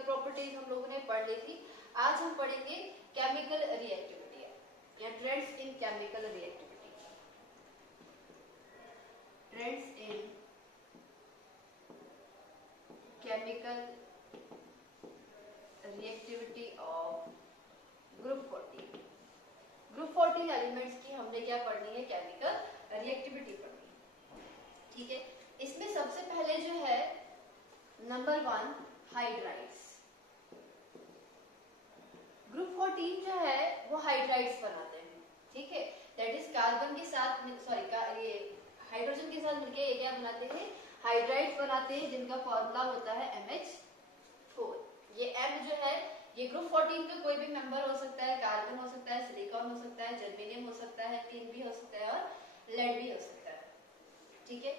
Physical properties हम लोगों ने पढ़ ली थी। आज हम पढ़ेंगे केमिकल रिएक्टिविटी या trends in chemical reactivity. Trends in chemical reactivity of group 14। Group 14 elements की हमने क्या पढ़नी है, केमिकल रिएक्टिविटी पढ़नी है। ठीक है, इसमें सबसे पहले जो है नंबर 1 हाइड्राइड्स। ग्रुप 14 जो है वो हाइड्राइड्स बनाते हैं। ठीक है, दैट इज कार्बन के साथ ये हाइड्रोजन के साथ मिलके ये क्या बनाते हैं, हाइड्राइड्स बनाते हैं, जिनका फॉर्मूला होता है MH4। ये M जो है ये ग्रुप 14 का कोई भी मेंबर हो सकता है, कार्बन हो सकता है, सिलिकॉन हो सकता है, जर्मेनियम हो सकता है, टिन भी हो सकता है और लेड भी हो सकता है। ठीक है,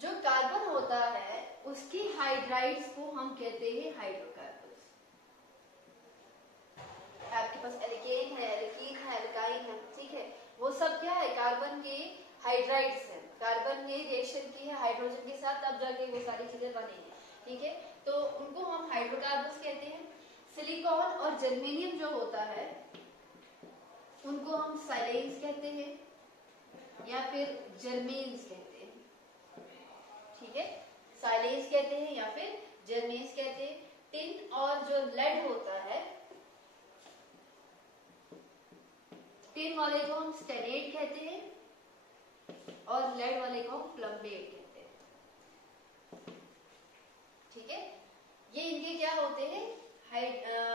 जो कार्बन होता है उसकी हाइड्राइड्स को हम कहते हैं हाइड्रोकार्बन्स। आपके पास एल्केन है, एल्कीन है, एल्काइन है, ठीक है, वो सब क्या है, कार्बन के हाइड्राइड्स हैं। कार्बन ने रिएक्शन की है हाइड्रोजन के साथ, तब जाके वो सारी चीजें बनेंगी। ठीक है, तो उनको हम हाइड्रोकार्बन्स कहते हैं। सिलिकॉन और जर्मेनियम जो होता है उनको हम साइलेंस कहते हैं या फिर जर्मेन्स कहते हैं। ठीक है, साइलेंस कहते हैं या फिर जर्मेन्स कहते हैं। टिन और जो लेड होता है, टिन वाले को हम स्टेनेट कहते हैं और लेड वाले को हम प्लम्बेट कहते हैं। ठीक है, ये इनके क्या होते हैं,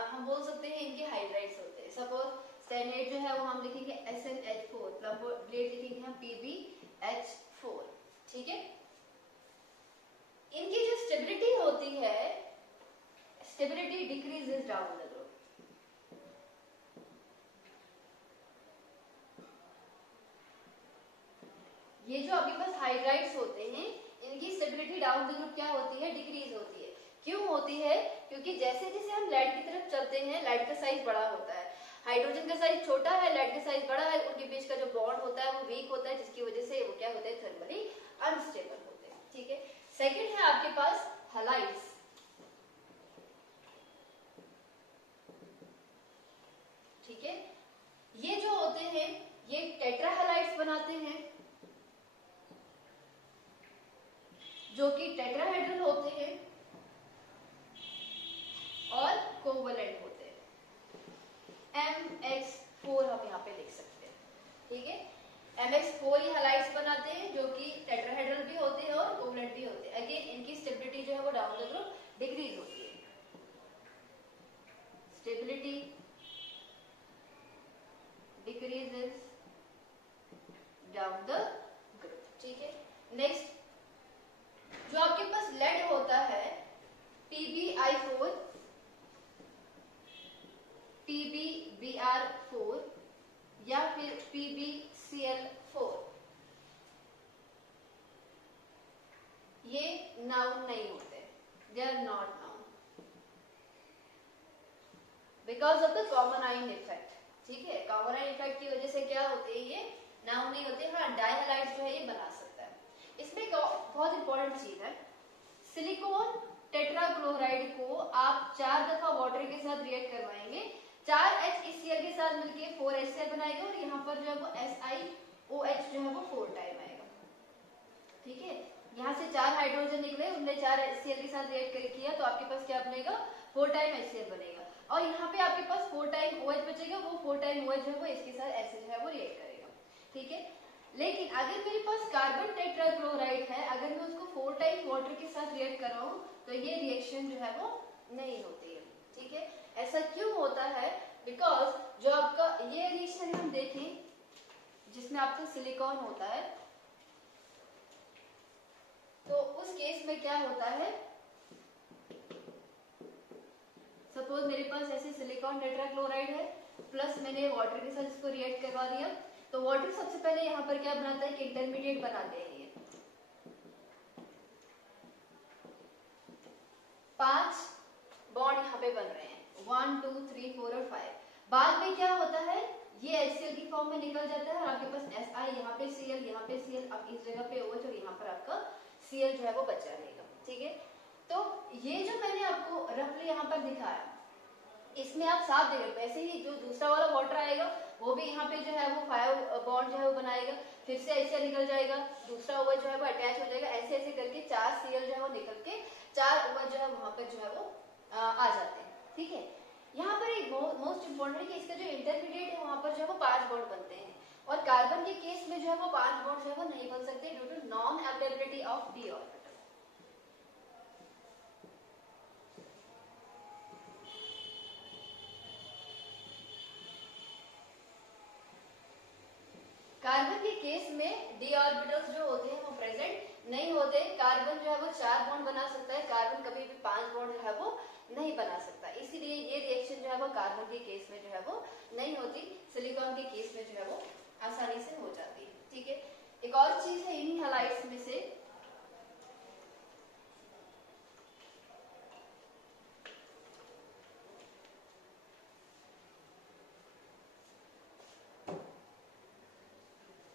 हम बोल सकते हैं इनके हाइड्राइड्स होते हैं। सपोज स्टेनेट जो है वो हम लिखेंगे SnH4, प्लम्बेट लिखेंगे हम PbH4। ठीक है, इनकी जो स्टेबिलिटी होती है, stability decreases down the group. ये जो आपके पास हाइड्राइड्स होते हैं इनकी स्टेबिलिटी डाउन द ग्रुप क्या होती है, डिक्रीज होती है। क्यों होती है, क्योंकि जैसे जैसे हम लेड की तरफ चलते हैं लेड का साइज बड़ा होता है, हाइड्रोजन का साइज छोटा है, लेड का साइज बड़ा है, उनके बीच का जो बॉन्ड होता है वो वीक होता है, जिसकी वजह से वो क्या होते हैं, थर्मली अनस्टेबल होते हैं। ठीक है, सेकंड है आपके पास हैलाइड्स। ठीक है, ये जो होते हैं ये टेट्राहैलाइड्स बनाते हैं, जो कि टेट्राहेड्रल होते हैं और कोवलेंट होते हैं। MX4 हम यहाँ पे लिख सकते हैं। ठीक है, MX4 ही हैलाइड्स बनाते हैं जो कि टेट्राहेड्रल भी होते हैं और कोवलेंट भी होते हैं। अगेन इनकी स्टेबिलिटी जो है वो डाउन द ग्रुप डिक्रीज होती है। Stability decreases down the group. ठीक है, नेक्स्ट जो आपके पास लेड होता है PbI4, PbBr4 या फिर PbCl4, ये नाउन नहीं होते, they are not noun because of the common ion effect. ठीक है, कॉमन आइन इफेक्ट की वजह से क्या होते हैं, ये नाउन नहीं होते। हाँ, डाइहैलाइड्स जो है ये बना सकता है। इसमें एक बहुत इंपॉर्टेंट चीज है, सिलिकॉन टेट्राक्लोराइड को आप 4 दफा वाटर के साथ रिएक्ट करवाएंगे, 4H इस Cl के साथ मिलके 4HCl बनाएगा और यहाँ पर जो है वो SiOH जो है वो 4 टाइम आएगा। ठीक है, यहाँ से 4 हाइड्रोजन निकले, उनने 4Cl के साथ रिएक्ट किया तो आपके पास क्या बनेगा, 4 टाइम HCl बनेगा और यहाँ पे आपके पास 4 टाइम OH बचेगा, वो 4 टाइम OH जो है वो इसके साथ ऐसे जो है वो रिएक्ट करेगा। ठीक है, लेकिन अगर मेरे पास कार्बन टेट्राक्लोराइड है, अगर मैं उसको 4 टाइम वाटर के साथ रिएक्ट कराऊं तो ये रिएक्शन जो है वो नहीं होती है। ठीक है, ऐसा क्यों होता है, बिकॉज जो आपका ये रिएक्शन हम देखें जिसमें आपका सिलिकॉन होता है, तो उस केस में क्या होता है, सपोज मेरे पास ऐसे सिलिकॉन टेट्राक्लोराइड है प्लस मैंने वाटर के साथ इसको रिएक्ट करवा दिया, तो वाटर सबसे पहले यहाँ पर क्या बनाता है कि इंटरमीडिएट बनाते हैं। ये 5 बॉन्ड यहाँ पे बन रहे हैं, 1 2 3 4 और 5। बाद में क्या होता है, ये HCl की फॉर्म में निकल जाता है और आपके पास Si, यहाँ पे Cl, यहाँ पे Cl, अब इस जगह पे OH और यहाँ पर आपका Cl जो है वो बचा रहेगा। ठीक है, तो ये जो मैंने आपको रफली यहाँ पर दिखाया, इसमें आप साफ देख रहे, वैसे ही जो दूसरा वाला वाटर आएगा वो भी यहाँ पे जो है वो 5 बॉन्ड जो है वो बनाएगा, फिर से ऐसे निकल जाएगा, दूसरा ओवर जो है वो अटैच हो जाएगा, ऐसे ऐसे करके 4 Cl जो है वो निकल के 4 ओवर जो है वहां पर जो है वो आ जाते हैं। ठीक है, यहाँ पर एक मोस्ट इंपोर्टेंट है कि इसका जो इंटरमीडिएट है वहां पर जो है वो 5 बॉन्ड बनते हैं, और कार्बन के केस में जो है वो 5 बॉन्ड जो है वो नहीं बन सकते due to non availability of D orbital. Carbon के केस में डी ऑर्बिटल्स जो होते हैं वो प्रेजेंट नहीं होते, कार्बन जो है वो 4 बॉन्ड बना सकता है, कार्बन कभी भी 5 बॉन्ड जो है वो नहीं बना सकता, इसीलिए ये रिएक्शन जो है वो कार्बन के केस में जो है वो नहीं होती, सिलिकॉन के केस में जो है वो आसानी से हो जाती है। ठीक है, एक और चीज है इन्हीं हैलाइड्स में से,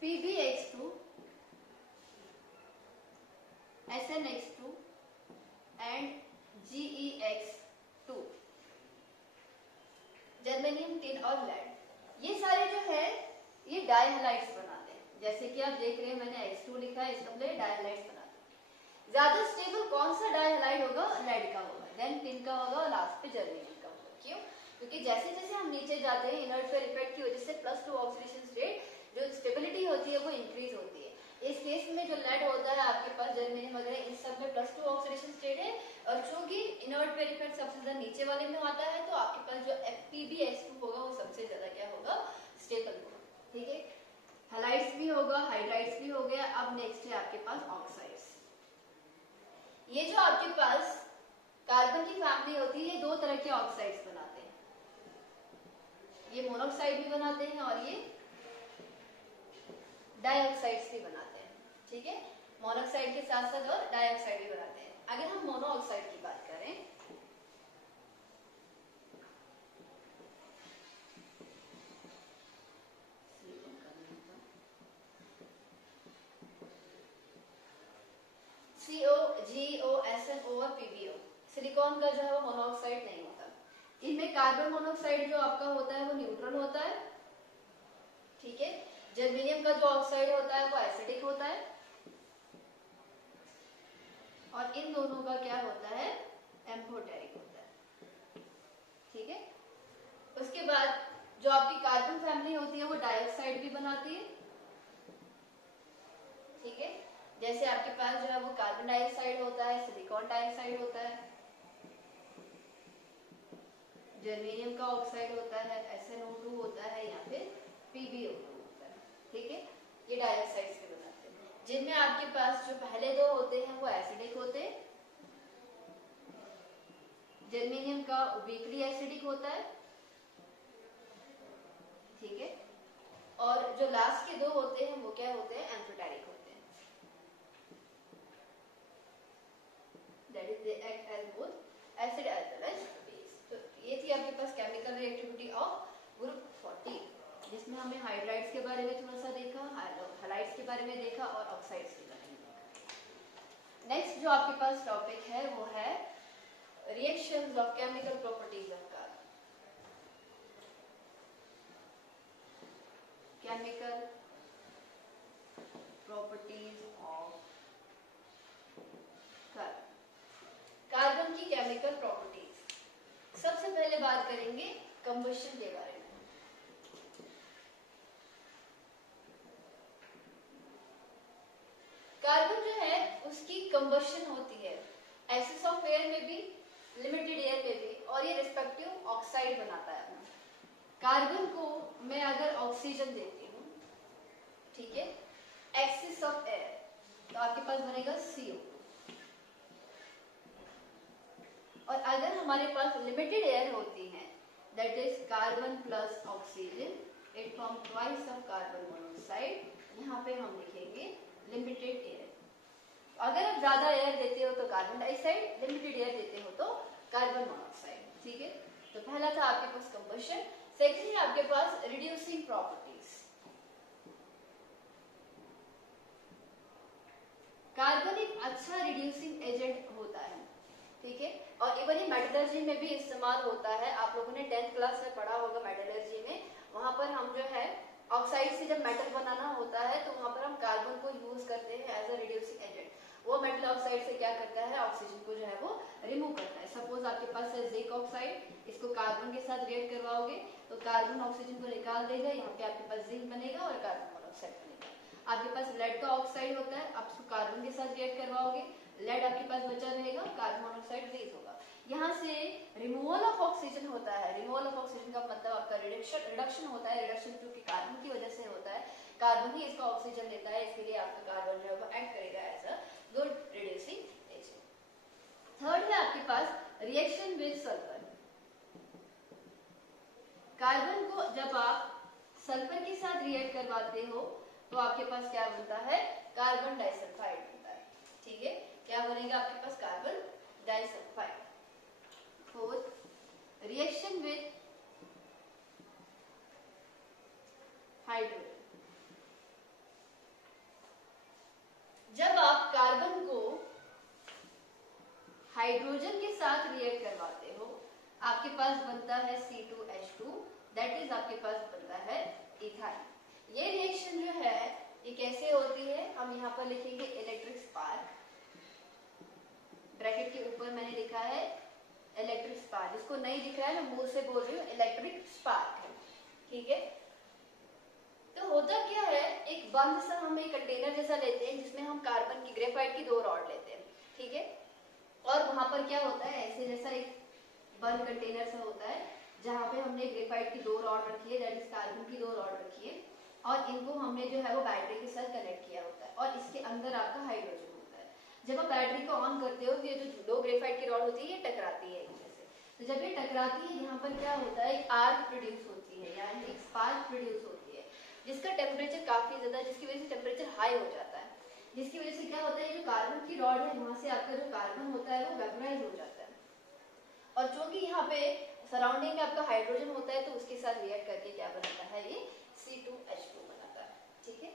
PbX2, SnX2 and GeX2, germanium, tin और लेड, ये सारे जो है ये डायहलाइड्स बनाते हैं। जैसे कि आप देख रहे हैं मैंने X2 लिखा है, इसका मतलब डायहलाइड्स बनाते हैं। ज्यादा स्टेबल कौन सा डायहलाइड होगा? लेड का होगा, देन टिन का होगा और लास्ट पे जर्मेनियम का होगा। क्यों? क्योंकि जैसे जैसे हम नीचे जाते हैं इनर्ट फेयर इफेक्ट की वजह से +2 ऑक्सीडेशन स्टेट जो स्टेबिलिटी होती है वो इंक्रीज होती है। इस केस में जो लेड होता है आपके पास, जर्मेनियम वगैरह, इन सब में +2 ऑक्सीडेशन स्टेट है, और चूंकि इनर्ट पेयर इफेक्ट सबसे ज्यादा नीचे वाले में आता है, तो आपके पास जो PbX2 होगा वो सबसे ज्यादा क्या होगा? स्टेबल होगा। ठीक है, हैलाइड्स भी होगा, हाइड्राइड्स भी हो गया। अब नेक्स्ट है आपके पास ऑक्साइड्स। ये जो आपके पास कार्बन की फैमिली होती है, ये 2 तरह के ऑक्साइड्स बनाते हैं, ये मोनोऑक्साइड भी बनाते हैं और ये डाइऑक्साइड्स भी बनाते हैं। ठीक है, मोनोऑक्साइड के साथ साथ और डाइऑक्साइड भी बनाते हैं। अगर हम मोनोऑक्साइड की बात करें, CO, GO, SNO और PbO, सिलिकॉन का जो है वो मोनोऑक्साइड नहीं होता। इनमें कार्बन मोनोऑक्साइड जो आपका होता है वो न्यूट्रल होता है। ठीक है, जर्मेनियम का जो ऑक्साइड होता है वो एसिडिक होता है, और इन दोनों का क्या होता है? एम्फोटेरिक होता है। ठीक है, उसके बाद जो आपकी कार्बन फैमिली होती है वो डाइऑक्साइड भी बनाती है। ठीक है, जैसे आपके पास जो है वो कार्बन डाइऑक्साइड होता है, सिलिकॉन डाइऑक्साइड होता है, जर्मेनियम का ऑक्साइड होता है, SnO2 होता है, या फिर PbO2 होता है। ठीक है, ये डाइऑक्साइड्स के बनाते हैं, जिनमें आपके पास जो पहले 2 होते हैं वो एसिडिक होते हैं, जर्मेनियम का वीकली एसिडिक होता है। ठीक है, और जो लास्ट के 2 होते हैं वो क्या होते हैं? एम्फोटेरिक होते हैं, that is they act as both acid as well as base. तो ये थी आपके पास केमिकल रिएक्टिविटी ऑफ ग्रुप 40, जिसमें हमने हाइड्राइड्स के बारे में थोड़ा सा देखा, हैलाइड्स के बारे में देखा और ऑक्साइड्स के बारे में देखा। नेक्स्ट जो आपके पास टॉपिक है वो है reactions of chemical properties of carbon. Chemical properties of carbon, carbon की केमिकल प्रॉपर्टीज। सबसे पहले बात करेंगे कंबशन के बारे में। कार्बन जो है उसकी कंबशन होती है एक्सेस ऑफ एयर में भी, लिमिटेड एयर में भी, और ये रिस्पेक्टिव ऑक्साइड बनाता है अपना। कार्बन को मैं अगर ऑक्सीजन देती हूँ, ठीक है, एक्सेस ऑफ एयर, तो आपके पास बनेगा CO। और अगर हमारे पास लिमिटेड एयर होती है, that is carbon plus oxygen, it form twice of carbon monoxide. यहाँ पे हम लिखेंगे लिमिटेड एयर। अगर आप ज्यादा एयर देते हो तो कार्बन डाइऑक्साइड, लिमिटेड एयर देते हो तो कार्बन मोनोऑक्साइड। ठीक है, तो पहला था आपके पास कंबशन। सेकंड है आपके पास रिड्यूसिंग प्रॉपर्टीज। कार्बन एक अच्छा रिड्यूसिंग एजेंट होता है। ठीक है। और इवन ये मेटलर्जी में भी इस्तेमाल होता है। आप लोगों ने 10th क्लास में पढ़ा होगा मेटलर्जी में, वहां पर हम जो है ऑक्साइड से जब मेटल बनाना होता है तो वहां पर हम कार्बन को यूज करते हैं एज अ रिड्यूसिंग एजेंट। वो मेटल ऑक्साइड से क्या करता है, ऑक्सीजन को जो है वो रिमूव करता है। सपोज आपके पास है जिंक ऑक्साइड, इसको कार्बन के साथ रिएक्ट करवाओगे तो कार्बन ऑक्सीजन को निकाल देगा, यहाँ पे आपके पास जिंक बनेगा और कार्बन मोनोऑक्साइड बनेगा। आपके पास लेड का ऑक्साइड होता है, आप उसको कार्बन के साथ रिएक्ट करवाओगे, लेड आपके पास बचा रहेगा, कार्बन मोनोऑक्साइड रिलीज होगा। यहाँ से रिमूवल ऑफ ऑक्सीजन होता है। रिमूवल ऑफ ऑक्सीजन का मतलब आपका रिडक्शन होता है। रिडक्शन जो कि कार्बन की वजह से होता है, कार्बन ही इसका ऑक्सीजन लेता है, इसके लिए आपका कार्बन जो है वो एक्ट करेगा as a good reducing agent. Third है आपके पास रिएक्शन विद सल्फर। कार्बन को जब आप सल्फर के साथ रिएक्ट करवाते हो तो आपके पास क्या बनता है, कार्बन डाइसल्फाइड बनता है। ठीक है, क्या बनेगा आपके पास, carbon disulphide. Fourth, reaction with hydrogen. जब आप कार्बन को हाइड्रोजन के साथ रिएक्ट करवाते हो, आपके पास बनता है C2H2, दैट इज आपके पास बनता है इथाइन। ये रिएक्शन जो है ये कैसे होती है, हम यहाँ पर लिखेंगे इलेक्ट्रिक स्पार्क, ब्रैकेट के ऊपर मैंने लिखा है इलेक्ट्रिक स्पार्क, जिसको नहीं दिख रहा है मैं मुंह से बोल रही हूँ, इलेक्ट्रिक स्पार्क है। ठीक है, तो होता क्या है, एक बंद सा हम एक कंटेनर जैसा लेते हैं जिसमें हम कार्बन की ग्रेफाइट की 2 रॉड लेते हैं। ठीक है, और वहां पर क्या होता है, ऐसे जैसा एक बंद कंटेनर सा होता है जहां पे हमने ग्रेफाइट की 2 रॉड रखी है, दैट इज कार्बन की 2 रॉड रखी है, और इनको हमने जो है वो बैटरी के साथ कनेक्ट किया होता है, और इसके अंदर आपका हाइड्रोजन होता है। जब आप बैटरी को ऑन करते हो तो ये जो 2 ग्रेफाइट की रॉड होती है ये टकराती है एक दूसरे से, तो जब ये टकराती है यहाँ पर क्या होता है, एक आर्क प्रोड्यूस होती है, यानी एक स्पार्क प्रोड्यूस होती है, जिसका टेम्परेचर काफी ज्यादा, जिसकी वजह से टेम्परेचर हाई हो जाता है, जिसकी वजह से क्या होता है, जो कार्बन की रॉड है वहां से आपका जो कार्बन होता है वो वेपोराइज हो जाता है, और चूंकि यहाँ पे सराउंडिंग में आपका हाइड्रोजन होता है तो उसके साथ रिएक्ट करके क्या बनाता है, ये C2H2 बनाता है। ठीक है,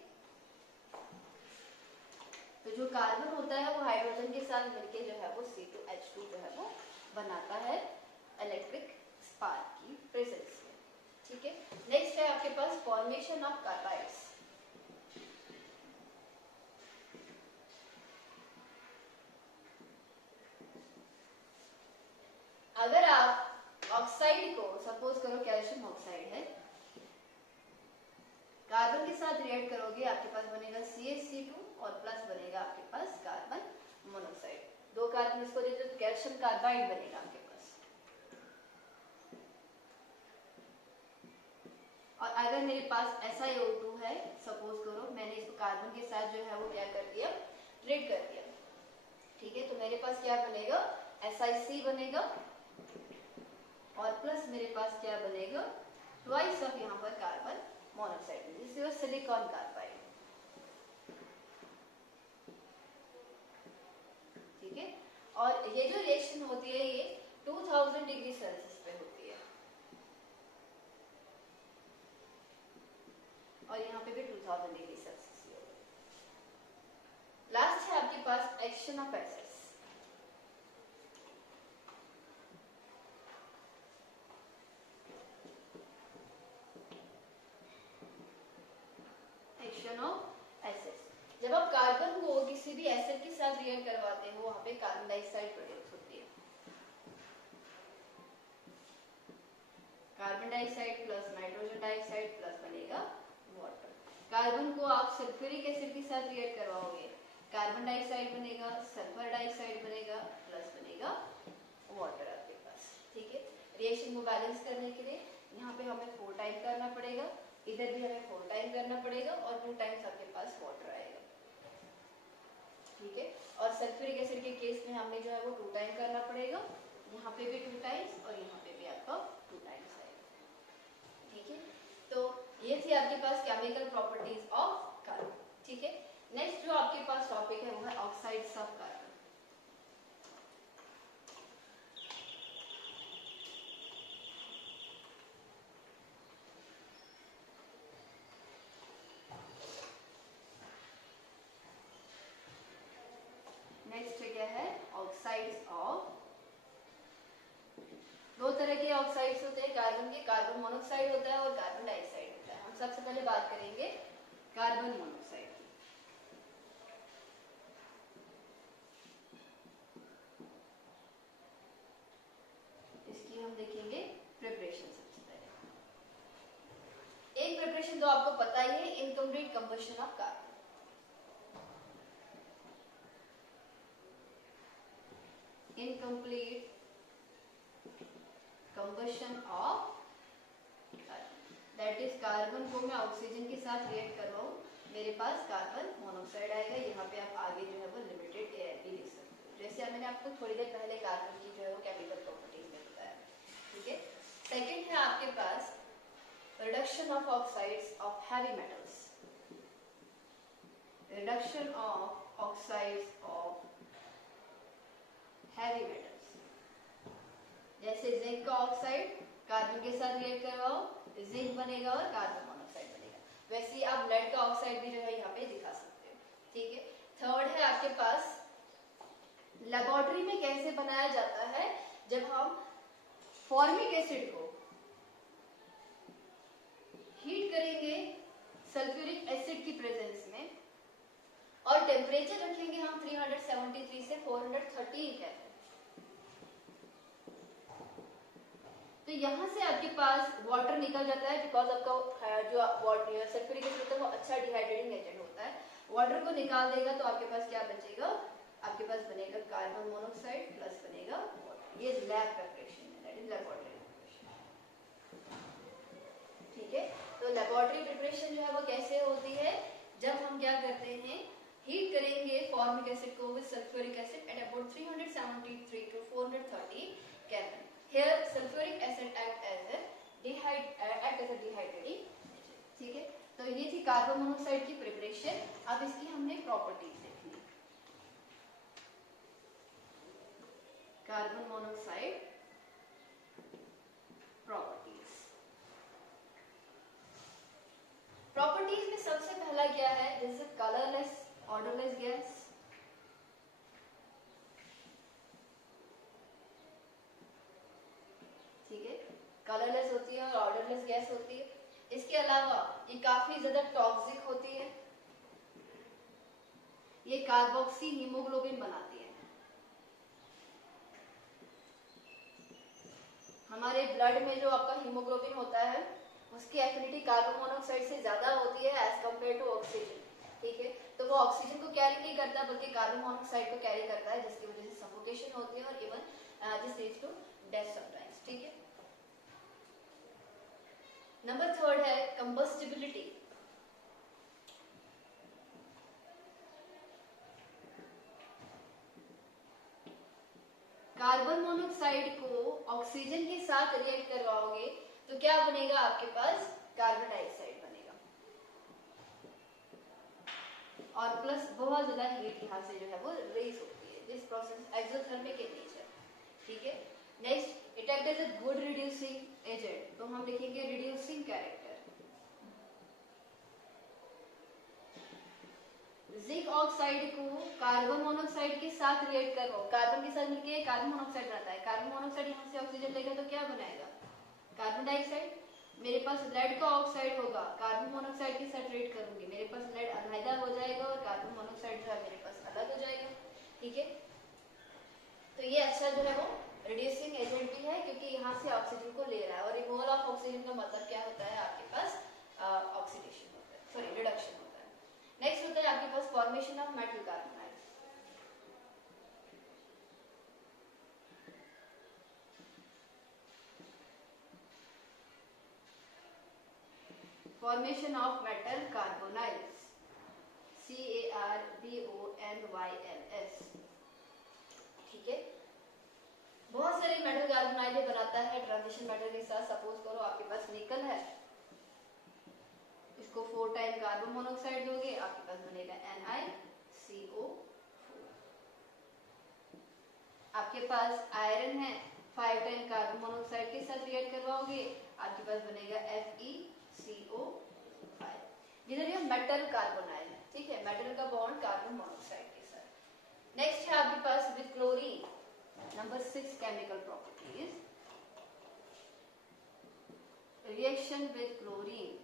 तो जो कार्बन होता है वो हाइड्रोजन के साथ मिलके जो है वो C2H2 जो है वो बनाता है इलेक्ट्रिक स्पार्क की प्रेजेंस में। ठीक है, नेक्स्ट है आपके पास फॉर्मेशन ऑफ कार्बाइड्स। अगर आप ऑक्साइड को, सपोज करो कैल्शियम ऑक्साइड है, कार्बन के साथ रिएक्ट करोगे, आपके पास बनेगा CH2 और प्लस बनेगा आपके पास कार्बन मोनोऑक्साइड। 2 कार्बन इसको देते तो कैल्शियम कार्बाइड बनेगा आपके पास। और अगर मेरे पास SiO2 है, सपोज करो मैंने इसको कार्बन के साथ जो है वो क्या कर दिया, ट्रीट कर दिया। ठीक है, तो मेरे पास क्या बनेगा, SiC बनेगा, और प्लस मेरे पास क्या बनेगा, ट्वाइस ऑफ यहाँ पर carbon monoxide, this is silicon carbide. ठीक है, और ये जो रिएक्शन होती है ये 2000 डिग्री सेल्सियस पे होती है, और यहाँ पे भी 2000 डिग्री सेल्सियस ही होगा। लास्ट है आपके पास एक्शन ऑफ एसिड्स। जब आप कार्बन को किसी भी एसिड के साथ रिएक्ट करवाते हो, वहां पे कार्बन डाइऑक्साइड प्रोड्यूस होती है। Carbon dioxide plus nitrogen dioxide plus बनेगा वाटर। कार्बन को आप सल्फ्यूरिक एसिड के साथ रिएक्ट करवाओगे, कार्बन डाइऑक्साइड बनेगा, सल्फर डाइऑक्साइड बनेगा, प्लस बनेगा वाटर आपके पास। ठीक है, रिएक्शन को बैलेंस करने के लिए यहाँ पे हमें 4 टाइम करना पड़ेगा, इधर भी हमें 4 टाइम करना पड़ेगा, और 2 टाइम्स आपके पास वाटर आएगा। ठीक है, और सल्फ्यूरिक एसिड के केस में हमने जो है वो 2 टाइम करना पड़ेगा, यहाँ पे भी 2 टाइम्स और यहाँ पे भी आपका 2 टाइम्स आएगा। ठीक है, तो ये थी आपके पास केमिकल प्रॉपर्टीज ऑफ कार्बन। ठीक है, नेक्स्ट जो आपके पास टॉपिक है वो है ऑक्साइड्स ऑफ कार्बन। नेक्स्ट क्या है, ऑक्साइड्स ऑफ ऑक्साइड्स होते हैं कार्बन के, कार्बन मोनोक्साइड होता है और कार्बन डाइऑक्साइड होता है। हम सबसे पहले बात करेंगे कार्बन मोनोक्साइड की। इसकी हम देखेंगे प्रिपरेशन। सबसे पहले एक प्रिपरेशन तो आपको पता ही है, incomplete combustion of carbon. Incomplete combustion of that is carbon को मैं ऑक्सीजन के साथ रिएक्ट करवाऊं, मेरे पास कार्बन मोनोक्साइड आएगा। यहाँ पे आप आगे जो है वो लिमिटेड एयर भी लिख सकते हो, जैसे मैंने आपको थोड़ी देर पहले कार्बन की जो है वो केमिकल प्रॉपर्टीज में बताया। ठीक है, सेकंड है आपके पास reduction of oxides of heavy metals. Reduction of oxides of heavy metals, जैसे जिंक का ऑक्साइड कार्बन के साथ रिएक्ट करवाओ, जिंक बनेगा और कार्बन मोनोक्साइड बनेगा। वैसे ही आप लेड का ऑक्साइड भी जो है यहाँ पे दिखा सकते हो। ठीक है, थर्ड है आपके पास लेबोरेटरी में कैसे बनाया जाता है, जब हम फॉर्मिक एसिड को हीट करेंगे सल्फ्यूरिक एसिड की प्रेजेंस में और टेम्परेचर रखेंगे हम 373 से 413 केल्विन। तो यहाँ से आपके पास वाटर निकल जाता है, बिकॉज आपका जो सल्फ्यूरिक एसिड होता है वो अच्छा डिहाइड्रेटिंग एजेंट होता है। वाटर को निकाल देगा तो आपके पास क्या बचेगा, आपके पास बनेगा कार्बन मोनोक्साइड प्लस बनेगा वाटर। ये लैब प्रिपरेशन है, दैट इज लेबोरेटरी प्रिपरेशन। ठीक है, तो लेबोरेटरी प्रिपरेशन जो है वो कैसे होती है, जब हम क्या करते हैं, हीट करेंगे फॉर्मिक एसिड को with sulphuric acid at about 373 to 430 kelvin. Here sulfuric acid act as a dehydrating agent। ठीक है, तो ये थी कार्बन मोनोक्साइड की प्रिपरेशन। अब इसकी हमने प्रॉपर्टीज देखी। Carbon monoxide properties. प्रॉपर्टीज में सबसे पहला क्या है, जैसे कलरलेस ऑर्डरलेस गैस, कलरलेस होती है और ऑर्डरलेस गैस होती है। इसके अलावा ये काफी ज्यादा टॉक्सिक होती है, ये कार्बोक्सी हीमोग्लोबिन बनाती है। हमारे ब्लड में जो आपका हीमोग्लोबिन होता है उसकी एफिनिटी कार्बन मोनोक्साइड से ज्यादा होती है एज कम्पेयर टू ऑक्सीजन। ठीक है, तो वो ऑक्सीजन को कैरी नहीं करता बल्कि कार्बन मोनोक्साइड को कैरी करता है, जिसकी वजह से सफोकेशन होती है और even this leads to death sometimes. ठीक है, नंबर थर्ड है कंबस्टिबिलिटी। कार्बन मोनोक्साइड को ऑक्सीजन के साथ रिएक्ट करवाओगे तो क्या बनेगा, आपके पास कार्बन डाइऑक्साइड बनेगा और प्लस बहुत ज्यादा हीट यहाँ से जो है वो रेज होती है। This process exothermic in nature. ठीक है, next it act as a good reducing agent, तो हम लिखेंगे रिड्यूसिंग कैरेक्टर। जिंक ऑक्साइड को कार्बन मोनोक्साइड के साथ रिएक्ट करो, कार्बन के साथ मिलके कार्बन मोनोक्साइड बनता है। कार्बन मोनोक्साइड यहाँ से ऑक्सीजन लेगा तो क्या बनाएगा, कार्बन डाइऑक्साइड। मेरे पास लेड का ऑक्साइड होगा, कार्बन मोनोक्साइड के साथ रिएक्ट करूंगी, मेरे पास लेड अलहदा हो जाएगा और कार्बन मोनोक्साइड जो है मेरे पास अलग हो जाएगा। ठीक है, तो ये अच्छा जो है वो रिड्यूसिंग एजेंट भी है क्योंकि यहाँ से ऑक्सीजन को ले रहा है। और रिमूवल ऑफ ऑक्सीजन का मतलब क्या होता है, आपके पास ऑक्सीडेशन होता है, सॉरी रिडक्शन होता है। नेक्स्ट होता है आपके पास formation of metal carbonoid. Formation of metal carbonoids, CARBONYLS। ठीक है, बहुत सारे मेटल कार्बोनाइड बनाता है ट्रांजिशन मेटल के साथ। सपोज करो आपके पास निकल है, इसको 4 टाइम कार्बन मोनोक्साइड दोगे, आपके पास बनेगा NiCO4। आपके पास आयरन है, 5 टाइम कार्बन मोनोक्साइड के साथ रिएक्ट करवाओगे, आपके पास बनेगा FeCO5। इधर ये मेटल कार्बोनाइड है। ठीक है, मेटल का बॉन्ड कार्बन मोनोक्साइड के साथ। नेक्स्ट है आपके पास with chlorine. Number 6 chemical properties. Reaction with chlorine,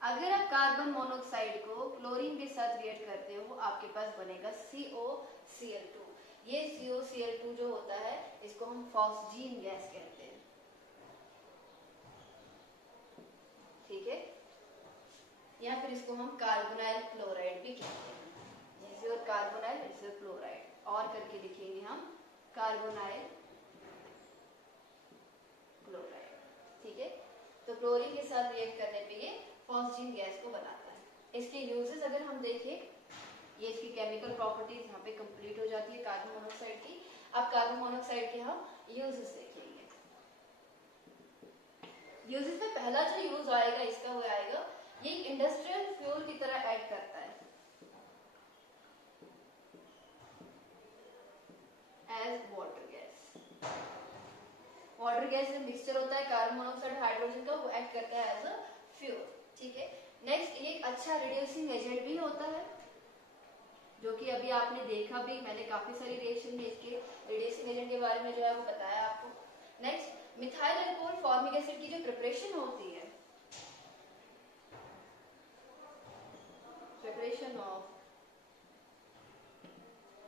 अगर आप कार्बन मोनोऑक्साइड को क्लोरीन के साथ रिएक्ट करते हो आपके पास बनेगा COCl2। ये COCl2 जो होता है इसको हम फॉस्जीन गैस कहते हैं, ठीक है, या फिर इसको हम कार्बोनाइल क्लोराइड भी कहते हैं, जैसे और कार्बोनाइल जैसे क्लोराइड और करके लिखेंगे हम कार्बोनाइल क्लोराइड, ठीक है। तो क्लोरीन के साथ रिएक्ट करने पे ये फॉस्जीन गैस को बनाता है। इसके यूजेस अगर हम देखें, ये इसकी केमिकल प्रॉपर्टीज यहाँ पे कंप्लीट हो जाती है कार्बन मोनोऑक्साइड की। अब कार्बन मोनोऑक्साइड के हम यूजेस देखेंगे। यूजेस में पहला जो यूज आएगा इसका वो आएगा, ये इंडस्ट्रियल फ्यूल की तरह ऐड करता है as water gas. Water gas में मिक्सचर होता है कार्बन मोनोऑक्साइड हाइड्रोजन का, वो ऐड करता है एज अ फ्यूल, ठीक है। नेक्स्ट ये एक अच्छा रिड्यूसिंग एजेंट भी होता है, जो कि अभी आपने देखा भी, मैंने काफी सारी रिएक्शन में इसके रिड्यूसिंग एजेंट के बारे में जो है वो बताया आपको। Next methyl alcohol formic acid की जो प्रिपरेशन होती है, preparation of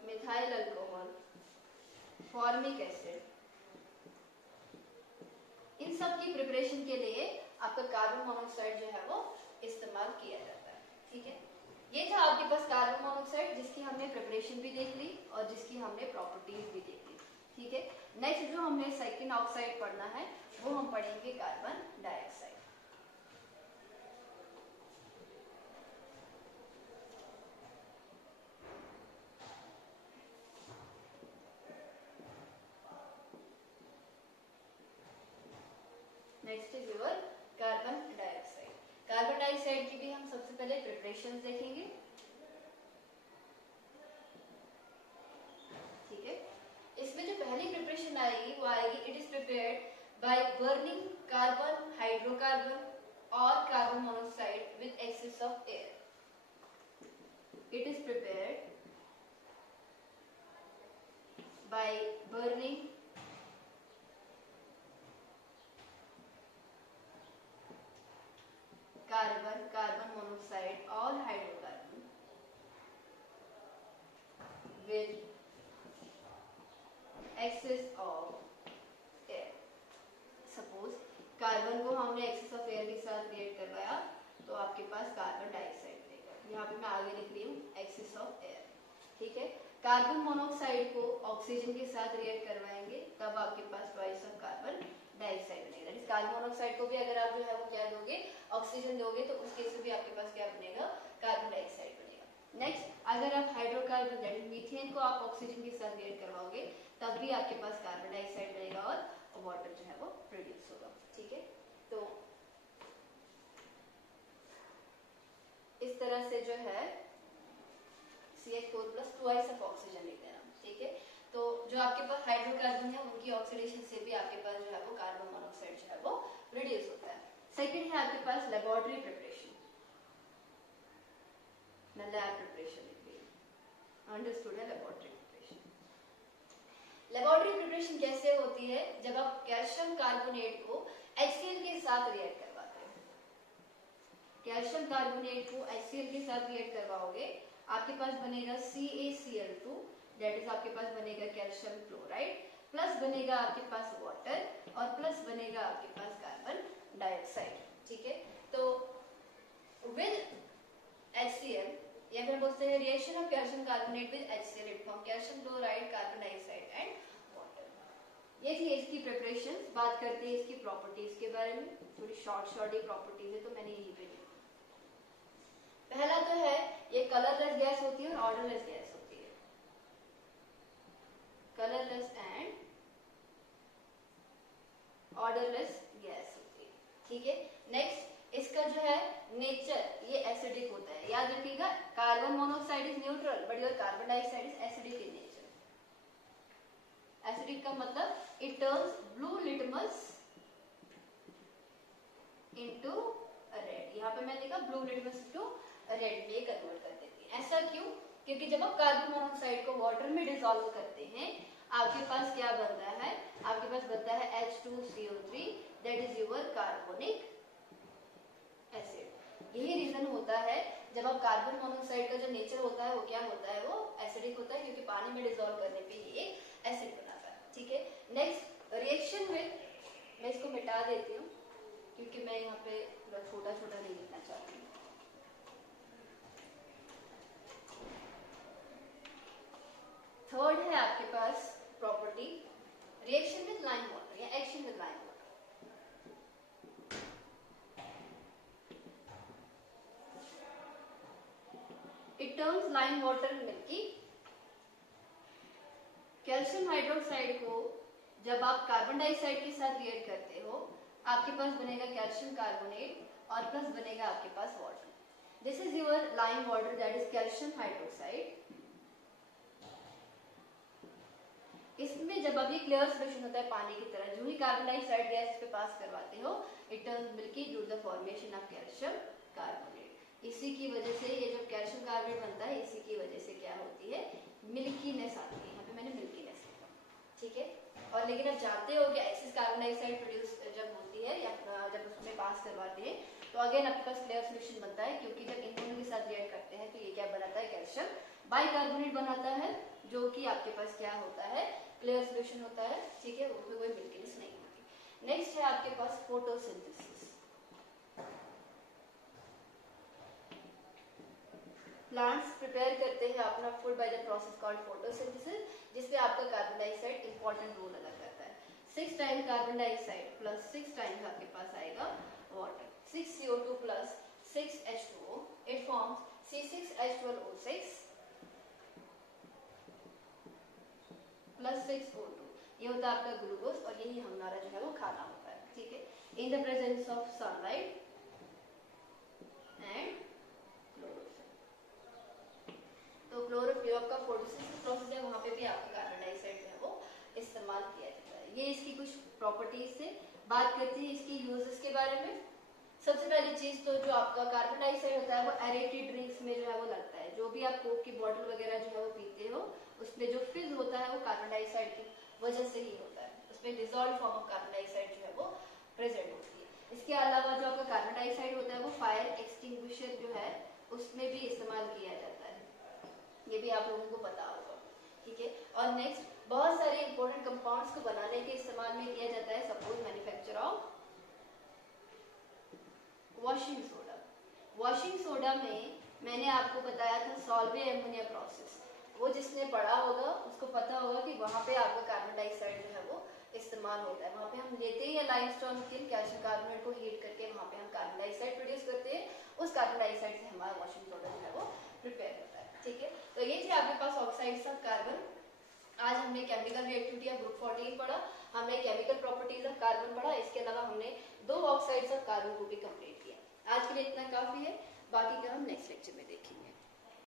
methyl alcohol formic acid, इन सब की प्रिपरेशन के लिए आपका कार्बन मोनोऑक्साइड जो है वो इस्तेमाल किया जाता है, ठीक है। ये था आपके पास कार्बन मोनोऑक्साइड, जिसकी हमने प्रिपरेशन भी देख ली और जिसकी हमने प्रॉपर्टीज भी देख ली, ठीक है। नेक्स्ट जो हमने सेकंड ऑक्साइड पढ़ना है वो हम पढ़ेंगे carbon dioxide. Next is your carbon dioxide. Carbon dioxide की भी हम सबसे पहले प्रिपरेशन देखेंगे, ठीक है। इसमें जो पहली प्रिपरेशन आएगी वो आएगी, it is prepared by burning carbon hydrocarbon और carbon monoxide with excess of air. It is prepared by burning carbon monoxide और hydrocarbon with excess of air. Suppose carbon को हमने एक्सेस ऑफ एयर के साथ react करवाया तो आपके पास कार्बन डाइऑक्साइड बनेगा। यहाँ पे मैं आगे लिख रही हूँ एक्सेस ऑफ एयर, ठीक है। कार्बन मोनोऑक्साइड को ऑक्सीजन के साथ रिएक्ट करवाएंगे तब आपके पास ट्वाइस ऑफ कार्बन डाइऑक्साइड बनेगा। इस कार्बन मोनोऑक्साइड को भी अगर आप जो है वो क्या दोगे, ऑक्सीजन दोगे, तो उस केस में भी आपके पास क्या बनेगा, कार्बन डाइऑक्साइड बनेगा। नेक्स्ट अगर आप हाइड्रोकार्बन दैट इज मीथेन को आप ऑक्सीजन के साथ रिएक्ट करवाओगे तब भी आपके पास कार्बन डाइऑक्साइड बनेगा और वाटर जो है वो प्रोड्यूस होगा, ठीक है। तो इस तरह से जो है CH4 plus twice of oxygen लिख देना, ठीक है। तो जो आपके पास हाइड्रोकार्बन है उनकी ऑक्सीडेशन से भी आपके पास जो है वो कार्बन मोनोऑक्साइड जो है वो प्रोड्यूस होता है। सेकंड है आपके पास लेबोरेटरी प्रिपरेशन, मैं लैब प्रिपरेशन लिख रही हूं, अंडरस्टूड है लेबोरेटरी प्रिपरेशन। लेबोरेटरी प्रिपरेशन कैसे होती है, जब आप कैल्शियम कार्बोनेट को HCl के साथ रिएक्ट करवाते हो, कैल्शियम कार्बोनेट को HCl के साथ रिएक्ट करवाओगे आपके पास बनेगा CaCl2, दैट इज आपके पास बनेगा कैल्शियम क्लोराइड, प्लस बनेगा आपके पास वाटर और प्लस बनेगा आपके पास कार्बन डाइऑक्साइड, ठीक है। तो विद HCl या फिर बोलते हैं reaction of calcium carbonate with HCl it form calcium chloride, carbon dioxide and water. ये थी इसकी प्रिपरेशन। बात करते हैं इसकी प्रॉपर्टीज के बारे में, थोड़ी शॉर्ट ये प्रॉपर्टीज है तो मैंने यही पे लिखी। पहला तो है ये कलरलेस गैस होती है और ऑर्डरलेस गैस होती है, कलरलेस एंड ऑर्डरलेस गैस होती है, ठीक है। नेक्स्ट इसका जो है नेचर ये एसिडिक होता है, याद रखिएगा carbon monoxide is neutral but your carbon dioxide is acidic in nature. Acidic का मतलब it turns blue litmus into red, यहाँ पे मैं लिखा ब्लू लिटमस इनटू रेड में कन्वर्ट कर देती है। ऐसा क्यों, क्योंकि जब आप कार्बन मोनोऑक्साइड को वाटर में डिसॉल्व करते हैं आपके पास क्या बनता है, आपके पास बनता है H2CO3 that is your carbonic acid. यही रीजन होता है जब आप कार्बन मोनोऑक्साइड का जो नेचर होता है वो क्या होता है, वो एसिडिक होता है, क्योंकि पानी में डिसॉल्व करने पे ये एसिड बनाता है। ठीक है, नेक्स्ट रिएक्शन विद, मैं इसको मिटा देती हूँ क्योंकि मैं यहाँ पे थोड़ा छोटा छोटा नहीं लिखना चाहती हूँ। थर्ड है आपके पास property reaction with lime water या action with lime water. It turns lime water milky. Calcium hydroxide को जब आप कार्बन डाइऑक्साइड के साथ रिएक्ट करते हो, आपके पास बनेगा कैल्शियम कार्बोनेट और प्लस बनेगा आपके पास water. This is your lime water that is calcium hydroxide. इसमें जब अब ये क्लियर सोल्यूशन होता है पानी की तरह, जो ही कार्बन डाइऑक्साइड गैस पे पास करवाते हो, it turns milky due to the formation of calcium carbonate. इसी की वजह से ये जब कैल्शियम कार्बोनेट बनता है, इसी की वजह से क्या होती है, मिल्कीनेस आती है। यहाँ पे मैंने मिल्कीनेस लिखा, ठीक है। और लेकिन आप जानते हो कि एक्सिस कार्बन डाइऑक्साइड प्रोड्यूस जब होती है या जब उसमें पास करवाते हैं, तो अगेन आपके पास क्लियर सोल्यूशन बनता है, क्योंकि जब इन दोनों के साथ रिएक्ट करते हैं तो ये क्या बनाता है, कैल्शियम बाइकार्बोनेट बनाता है, जो कि आपके पास क्या होता है, क्लियर सोल्यूशन होता है। ठीक है, उसमें कोई मिल्कीनेस नहीं होती। नेक्स्ट है आपके पास फोटोसिंथेसिस। प्लांट्स प्रिपेयर करते हैं अपना food by the process called photosynthesis, जिसमें आपका कार्बन डाइऑक्साइड इंपॉर्टेंट रोल अदा करता है। 6 time carbon dioxide plus 6 times आपके पास आएगा water, 6 CO2 plus 6 H2O, it forms C6H12O6 plus 6 O2। ये होता है आपका ग्लूकोज, और यही हमारा जो है वो खाना होता है। ठीक है, in the presence of sunlight and तो क्लोरोफिल आपका फोटोसिंथेसिस प्रोसेस है, वहां पे भी आपका कार्बन डाइऑक्साइड जो है वो इस्तेमाल किया जाता है। ये इसकी कुछ प्रॉपर्टीज से बात करती है, इसकी यूजेस के बारे में। सबसे पहली चीज तो जो आपका कार्बन डाइऑक्साइड होता है वो एरेटेड ड्रिंक्स में जो है वो लगता है। जो भी आप कोक की बोतल वगैरह जो है वो पीते हो, उसमें जो फिज होता है वो कार्बन डाइऑक्साइड की वजह से ही होता है, उसमें dissolve form of carbon dioxide जो है वो प्रेजेंट होती है। इसके अलावा जो आपका कार्बन डाइऑक्साइड होता है वो फायर एक्सटिंग्विशर जो है उसमें भी इस्तेमाल किया जाता है, ये भी आप लोगों को पता होगा। ठीक है, और नेक्स्ट बहुत सारे इंपॉर्टेंट कंपाउंड्स को बनाने के इस्तेमाल में किया जाता है। Suppose manufacture of washing soda. Washing soda में मैंने आपको बताया था सॉल्वे एमोनिया प्रोसेस, वो जिसने पढ़ा होगा उसको पता होगा कि वहां पे आपका कार्बन डाइऑक्साइड जो है वो इस्तेमाल होता है। वहां पे हम लेते ही लाइमस्टोन के कैल्शियम कार्बोनेट को हीट करके वहां पे हम कार्बन डाइऑक्साइड प्रोड्यूस करते हैं, उस कार्बन डाइऑक्साइड से हमारा वॉशिंग सोडा जो है वो प्रिपेयर होता है। ठीक है, तो ये थे आपके पास ऑक्साइड्स ऑफ कार्बन। आज हमने केमिकल रिएक्टिविटी ऑफ ग्रुप 14 पढ़ा, हमने केमिकल प्रॉपर्टीज ऑफ कार्बन पढ़ा, इसके अलावा हमने 2 ऑक्साइड्स ऑफ कार्बन को भी कंप्लीट किया। आज के लिए इतना काफी है, बाकी का हम नेक्स्ट लेक्चर में देखेंगे।